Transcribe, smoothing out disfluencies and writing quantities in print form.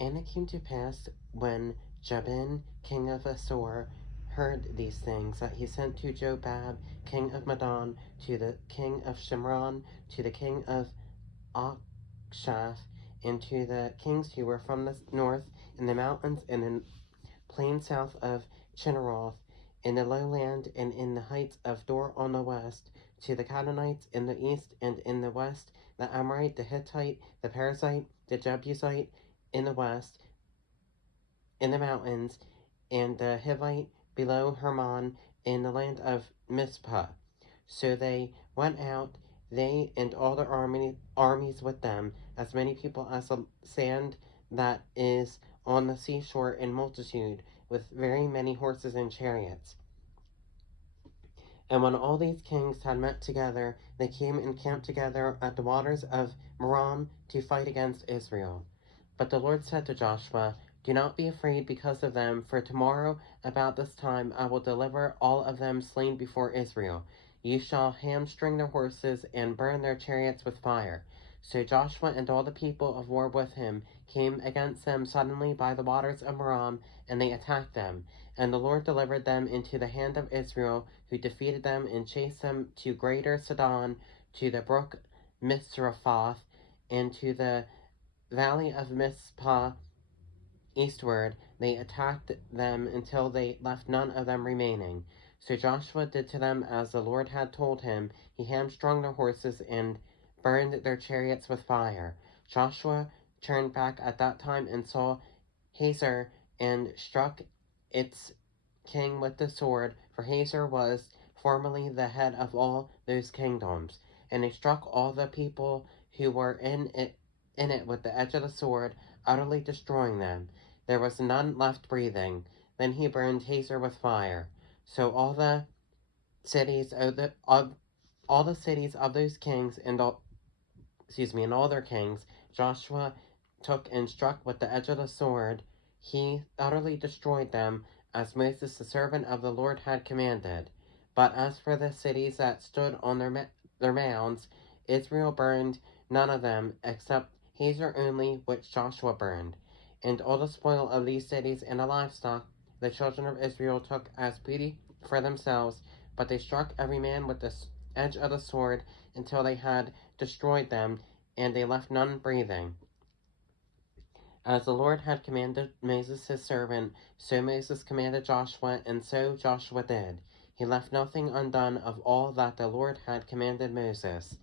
And it came to pass, when Jabin, king of Assur, heard these things, that he sent to Jobab, king of Madon, to the king of Shimron, to the king of Akshaph, and to the kings who were from the north, in the mountains, and in plain south of Chinneroth, in the lowland, and in the heights of Dor on the west, to the Canaanites in the east and in the west, the Amorite, the Hittite, the Perizzite, the Jebusite in the west, in the mountains, and the Hivite below Hermon, in the land of Mizpah. So they went out, they and all their armies with them, as many people as the sand that is on the seashore in multitude, with very many horses and chariots. And when all these kings had met together, they came and camped together at the waters of Merom to fight against Israel. But the Lord said to Joshua, "Do not be afraid because of them, for tomorrow about this time I will deliver all of them slain before Israel. You shall hamstring their horses and burn their chariots with fire." So Joshua and all the people of war with him came against them suddenly by the waters of Merom, and they attacked them. And the Lord delivered them into the hand of Israel, who defeated them and chased them to Greater Sidon, to the brook Misrephoth, and to the valley of Mizpah eastward. They attacked them until they left none of them remaining. So Joshua did to them as the Lord had told him. He hamstrung their horses and burned their chariots with fire. Joshua turned back at that time and saw Hazor, and struck its king with the sword, for Hazor was formerly the head of all those kingdoms. And he struck all the people who were in it with the edge of the sword, utterly destroying them. There was none left breathing. Then he burned Hazor with fire. So all the cities of those kings and all their kings, Joshua took and struck with the edge of the sword. He utterly destroyed them, as Moses the servant of the Lord had commanded. But as for the cities that stood on their mounds, Israel burned none of them, except Hazor only, which Joshua burned. And all the spoil of these cities and the livestock the children of Israel took as booty for themselves, but they struck every man with the edge of the sword until they had destroyed them, and they left none breathing. As the Lord had commanded Moses his servant, so Moses commanded Joshua, and so Joshua did. He left nothing undone of all that the Lord had commanded Moses.